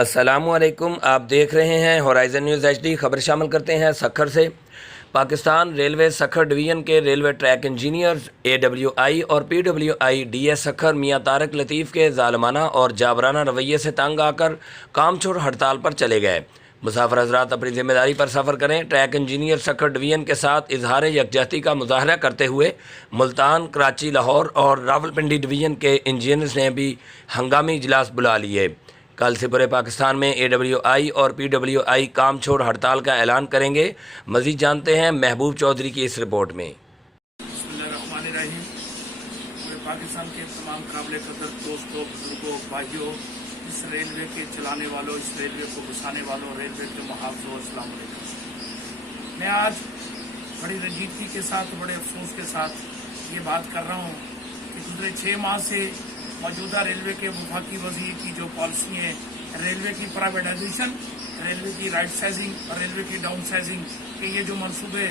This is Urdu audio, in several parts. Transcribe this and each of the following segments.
السلام علیکم، آپ دیکھ رہے ہیں ہورائزن نیوز HD۔ خبر شامل کرتے ہیں سکھر سے۔ پاکستان ریلوے سکھر ڈویژن کے ریلوے ٹریک انجینئرز AWI اور PWI DS سکھر میاں طارق لطیف کے ظالمانہ اور جابرانہ رویے سے تنگ آ کر کام چھوڑ ہڑتال پر چلے گئے۔ مسافر حضرات اپنی ذمہ داری پر سفر کریں۔ ٹریک انجینئر سکھر ڈویژن کے ساتھ اظہار یکجہتی کا مظاہرہ کرتے ہوئے ملتان، کراچی، لاہور اور راولپنڈی ڈویژن کے انجینئرز نے بھی ہنگامی اجلاس بلا لیے۔ کل سے پورے پاکستان میں AWI اور PWI کام چھوڑ ہڑتال کا اعلان کریں گے۔ مزید جانتے ہیں محبوب چودھری کی اس رپورٹ میں۔ بسم اللہ الرحمن الرحیم۔ پورے پاکستان کے تمام قابل قدر دوستوں، بزرگوں، بھائیوں، اس ریلوے کے چلانے والوں، اس ریلوے کو گھسانے والوں، ریلوے کے محافظوں، السلام علیکم۔ میں آج بڑی رنجیدگی کے ساتھ، بڑے افسوس کے ساتھ یہ بات کر رہا ہوں کہ گزرے 6 ماہ سے موجودہ ریلوے کے وفاقی وزیر کی جو پالیسی ہے، ریلوے کی پرائیویٹائزیشن، ریلوے کی رائٹ سائزنگ اور ریلوے کی ڈاؤن سائزنگ کے یہ جو منصوبے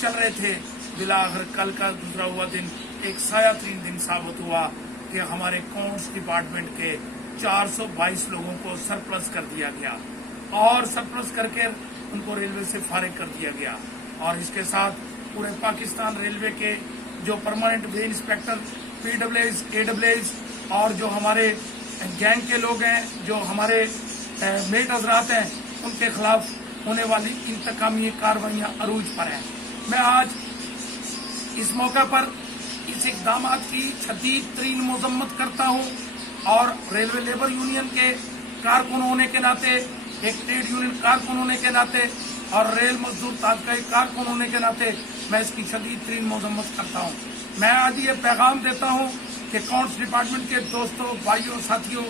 چل رہے تھے، بالآخر کل کا گزرا ہوا دن ایک سایہ ترین دن ثابت ہوا کہ ہمارے اکاؤنٹس ڈپارٹمنٹ کے 422 لوگوں کو سرپلس کر دیا گیا اور سرپلس کر کے ان کو ریلوے سے فارغ کر دیا گیا۔ اور اس کے ساتھ پورے پاکستان ریلوے کے جو پرماننٹ وے انسپیکٹر، PWIs، AWIs اور جو ہمارے گینگ کے لوگ ہیں، جو ہمارے میٹ حضرات ہیں، ان کے خلاف ہونے والی انتقامی کارروائیاں عروج پر ہیں۔ میں آج اس موقع پر اس اقدامات کی شدید ترین مذمت کرتا ہوں اور ریلوے لیبر یونین کے کارکن ہونے کے ناطے، ایک ٹریڈ یونین کارکن ہونے کے ناطے اور ریل مزدور اتحاد کا ایک کارکن ہونے کے ناطے میں اس کی شدید ترین مذمت کرتا ہوں۔ میں آج یہ پیغام دیتا ہوں کہ اکاؤنٹس ڈپارٹمنٹ کے دوستوں، بھائیوں، ساتھیوں،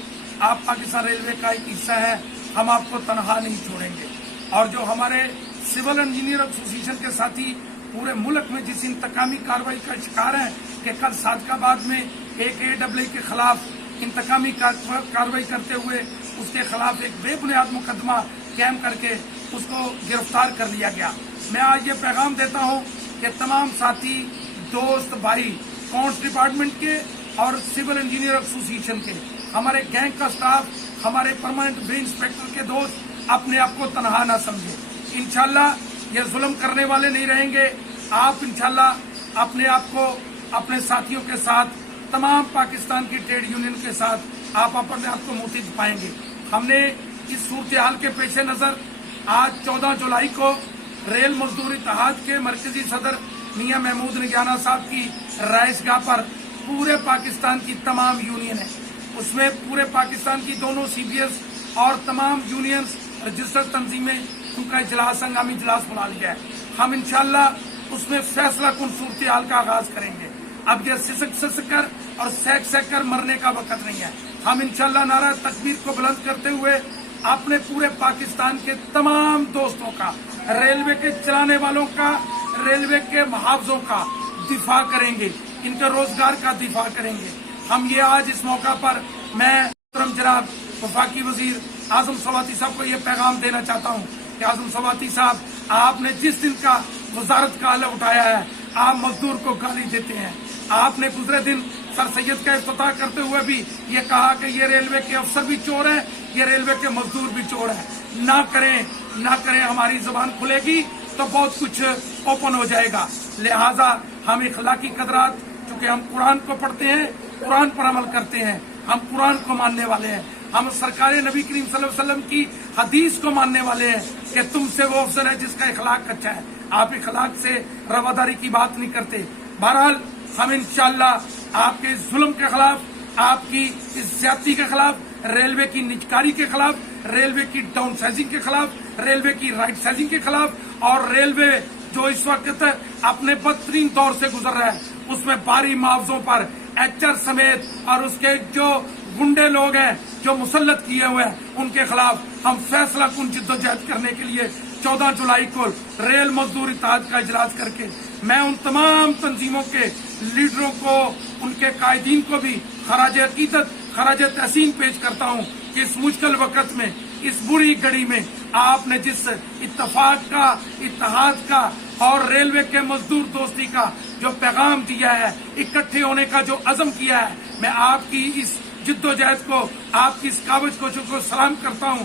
آپ پاکستان ریلوے کا ایک حصہ ہے، ہم آپ کو تنہا نہیں چھوڑیں گے۔ اور جو ہمارے سول انجینئر ایسوسی ایشن کے ساتھی پورے ملک میں جس انتقامی کارروائی کا شکار ہیں کہ کل صادق آباد میں ایک AWI کے خلاف انتقامی کارروائی کرتے ہوئے اس کے خلاف ایک بے بنیاد مقدمہ قائم کر کے اس کو گرفتار کر لیا گیا۔ میں آج یہ پیغام دیتا ہوں کہ تمام ساتھی، دوست، بھائی، اکاؤنٹس ڈپارٹمنٹ کے اور سول انجینئر ایسوسی ایشن کے، ہمارے گینگ کا سٹاف، ہمارے پرماننٹ وے انسپیکٹر کے دوست اپنے آپ کو تنہا نہ سمجھیں۔ انشاءاللہ یہ ظلم کرنے والے نہیں رہیں گے۔ آپ انشاءاللہ اپنے آپ کو اپنے ساتھیوں کے ساتھ، تمام پاکستان کی ٹریڈ یونین کے ساتھ آپ اپنے آپ کو متحد پائیں گے۔ ہم نے اس صورتحال کے پیش نظر آج 14 جولائی کو ریل مزدور اتحاد کے مرکزی صدر میاں محمود نگیانہ صاحب کی رہائش گاہ پر پورے پاکستان کی تمام یونین ہے، اس میں پورے پاکستان کی دونوں CBS اور تمام یونینز، رجسٹرڈ تنظیمیں، ان کا اجلاس، ہنگامی اجلاس بنا لیا ہے۔ ہم انشاءاللہ اس میں فیصلہ کن صورتحال کا آغاز کریں گے۔ اب یہ سسک کر اور سیک کر مرنے کا وقت نہیں ہے۔ ہم انشاءاللہ نعرہ تکبیر کو بلند کرتے ہوئے اپنے پورے پاکستان کے تمام دوستوں کا، ریلوے کے چلانے والوں کا، ریلوے کے محافظوں کا دفاع کریں گے، ان کے روزگار کا دفاع کریں گے۔ ہم یہ آج اس موقع پر میں جناب وفاقی وزیر اعظم سواتی صاحب کو یہ پیغام دینا چاہتا ہوں کہ اعظم سواتی صاحب، آپ نے جس دن کا وزارت کا آلہ اٹھایا ہے، آپ مزدور کو گالی دیتے ہیں۔ آپ نے گزرے دن سر سید کا افتتاح کرتے ہوئے بھی یہ کہا کہ یہ ریلوے کے افسر بھی چور ہیں، یہ ریلوے کے مزدور بھی چور ہیں۔ نہ کریں، ہماری زبان کھلے گی تو بہت کچھ اوپن ہو جائے گا۔ لہٰذا ہم اخلاقی قدرات، چونکہ ہم قرآن کو پڑھتے ہیں، قرآن پر عمل کرتے ہیں، ہم قرآن کو ماننے والے ہیں، ہم سرکار نبی کریم صلی اللہ علیہ وسلم کی حدیث کو ماننے والے ہیں کہ تم سے وہ افضل ہے جس کا اخلاق اچھا ہے۔ آپ اخلاق سے رواداری کی بات نہیں کرتے۔ بہرحال ہم انشاءاللہ آپ کے ظلم کے خلاف، آپ کی اس زیادتی کے خلاف، ریلوے کی نجکاری کے خلاف، ریلوے کی ڈاؤن سائزنگ کے خلاف، ریلوے کی رائٹ سائزنگ کے خلاف، اور ریلوے جو اس وقت اپنے بدترین دور سے گزر رہا ہے، اس میں بھاری معاوضوں پر HR سمیت اور اس کے جو گنڈے لوگ ہیں جو مسلط کیے ہوئے ہیں، ان کے خلاف ہم فیصلہ کن جدوجہد کرنے کے لیے 14 جولائی کو ریل مزدور اتحاد کا اجلاس کر کے میں ان تمام تنظیموں کے لیڈروں کو، ان کے قائدین کو بھی خراج عقیدت، خراج تحسین پیش کرتا ہوں کہ اس مشکل وقت میں، اس بری گھڑی میں آپ نے جس اتفاق کا، اتحاد کا اور ریلوے کے مزدور دوستی کا جو پیغام دیا ہے، اکٹھے ہونے کا جو عزم کیا ہے، میں آپ کی اس جدوجہد کو، آپ کی اس کاوش کو سلام کرتا ہوں